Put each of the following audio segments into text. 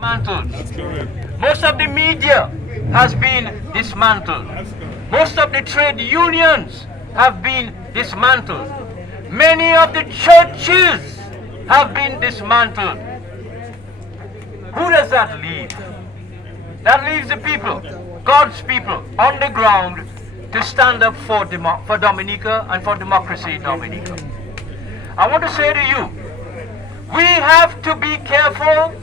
dismantled. Most of the media has been dismantled. Most of the trade unions have been dismantled. Many of the churches have been dismantled. Who does that leave? That leaves the people, God's people, on the ground to stand up for Dominica and for democracy in Dominica. I want to say to you, we have to be careful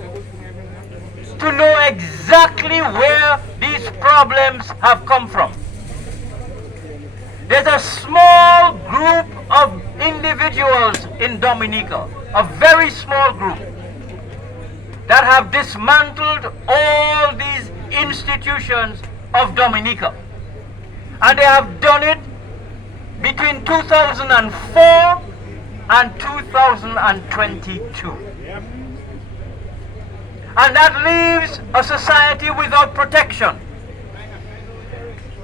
to know exactly where these problems have come from. There's a small group of individuals in Dominica, a very small group, that have dismantled all these institutions of Dominica. And they have done it between 2004 and 2022. And that leaves a society without protection.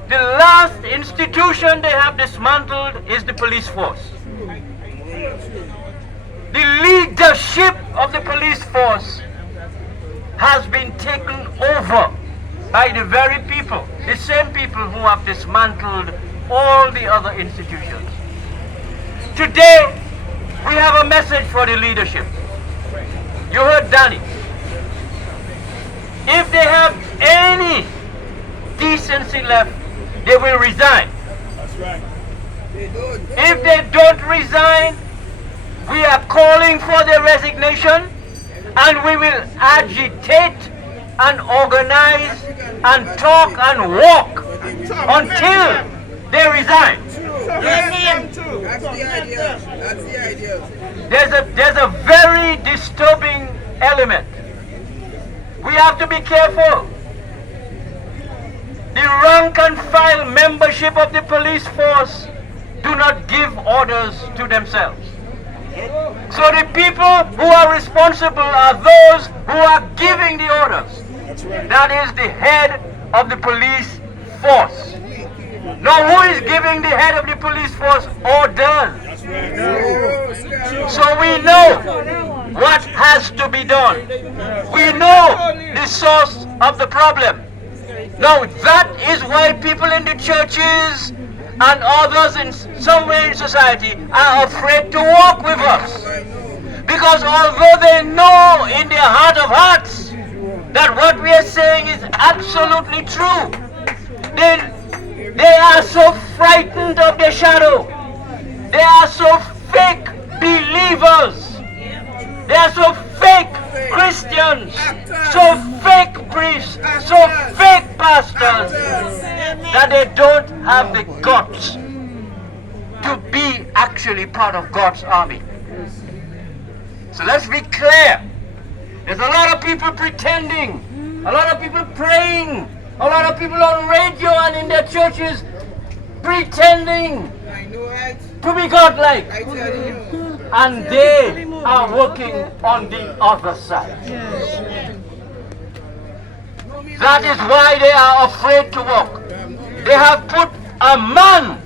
The last institution they have dismantled is the police force. The leadership of the police force has been taken over by the very people, the same people who have dismantled all the other institutions. Today, we have a message for the leadership. You heard Danny. If they have any decency left, they will resign. That's right. If they don't resign, we are calling for their resignation, and we will agitate and organize and talk and walk until they resign. That's the idea. That's the idea. There's a very disturbing element. We have to be careful. The rank and file membership of the police force do not give orders to themselves. So the people who are responsible are those who are giving the orders. That's right. That is the head of the police force. Now, who is giving the head of the police force orders? That's right. So we know what has to be done. We know the source of the problem. Now, that is why people in the churches and others in somewhere in society are afraid to walk with us. Because although they know in their heart of hearts that what we are saying is absolutely true, they are so frightened of their shadow. They are so fake believers. They are so fake Christians, so fake priests, so fake pastors, that they don't have the guts to be actually part of God's army. So let's be clear. There's a lot of people pretending, a lot of people praying, a lot of people on radio and in their churches pretending to be godlike. And they are working on the other side. That is why they are afraid to walk. They have put a man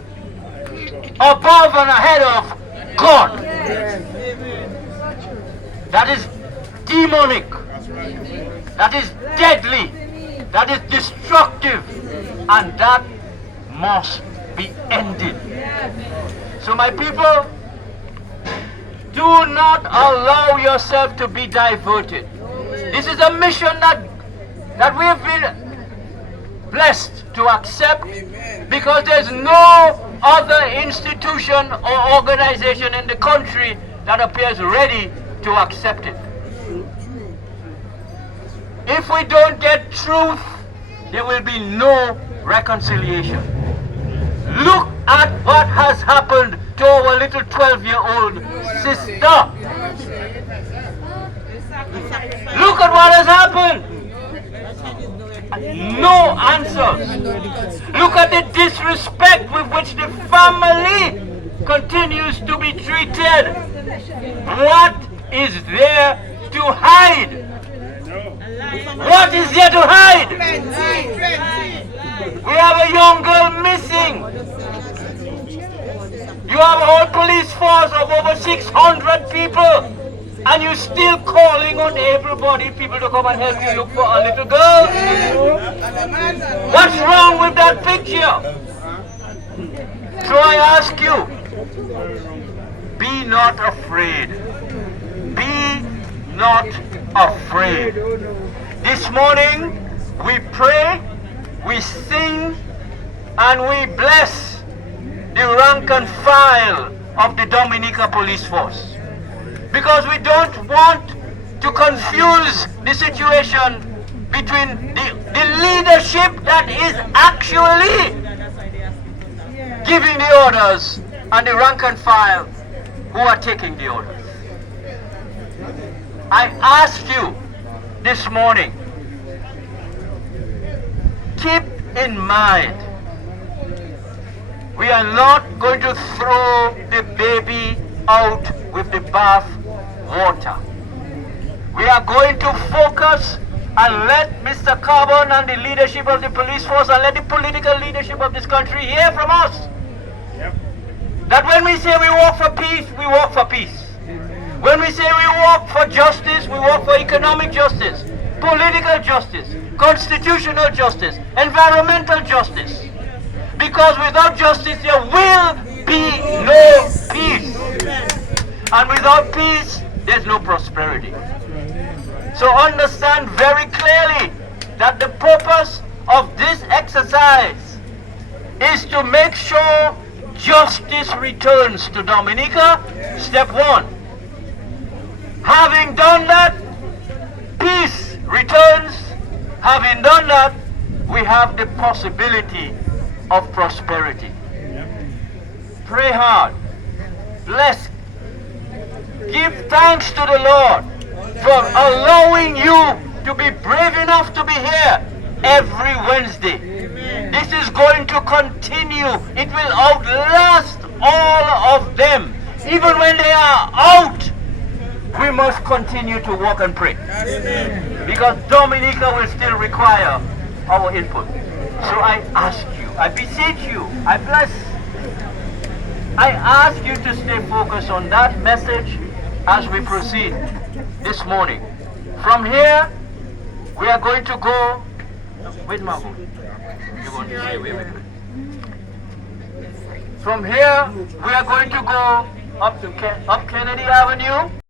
above and ahead of God. That is demonic. That is deadly. That is destructive. And that must be ended. So my people, do not allow yourself to be diverted. This is a mission that we have been blessed to accept, because there's no other institution or organization in the country that appears ready to accept it. If we don't get truth, there will be no reconciliation. Look at what has happened to our little 12-year-old sister. Look at what has happened. No answers. Look at the disrespect with which the family continues to be treated. What is there to hide? What is there to hide? We have a young girl missing. You have a whole police force of over 600 people, And you're still calling on able-bodied people to come and help you look for a little girl? What's wrong with that picture? So I ask you, be not afraid. Be not afraid. This morning, we pray, we sing, and we bless the rank and file of the Dominica Police Force. Because we don't want to confuse the situation between the leadership that is actually giving the orders and the rank and file who are taking the orders. I ask you this morning, keep in mind, we are not going to throw the baby out with the bath water. We are going to focus and let Mr. Carbon and the leadership of the police force and let the political leadership of this country hear from us. That when we say we walk for peace, we walk for peace. When we say we walk for justice, we walk for economic justice, political justice, constitutional justice, environmental justice. Because without justice, there will be no peace. And without peace, there's no prosperity. So understand very clearly that the purpose of this exercise is to make sure justice returns to Dominica, step one. Having done that, peace returns. Having done that, we have the possibility of prosperity. Pray hard. Bless. Give thanks to the Lord for allowing you to be brave enough to be here every Wednesday. This is going to continue. It will outlast all of them. Even when they are out, we must continue to walk and pray. Because Dominica will still require our input. So I ask you, I beseech you, I bless, I ask you to stay focused on that message as we proceed this morning. From here, we are going to go, wait, Marco, you're going to say, wait. From here, we are going to go up Kennedy Avenue.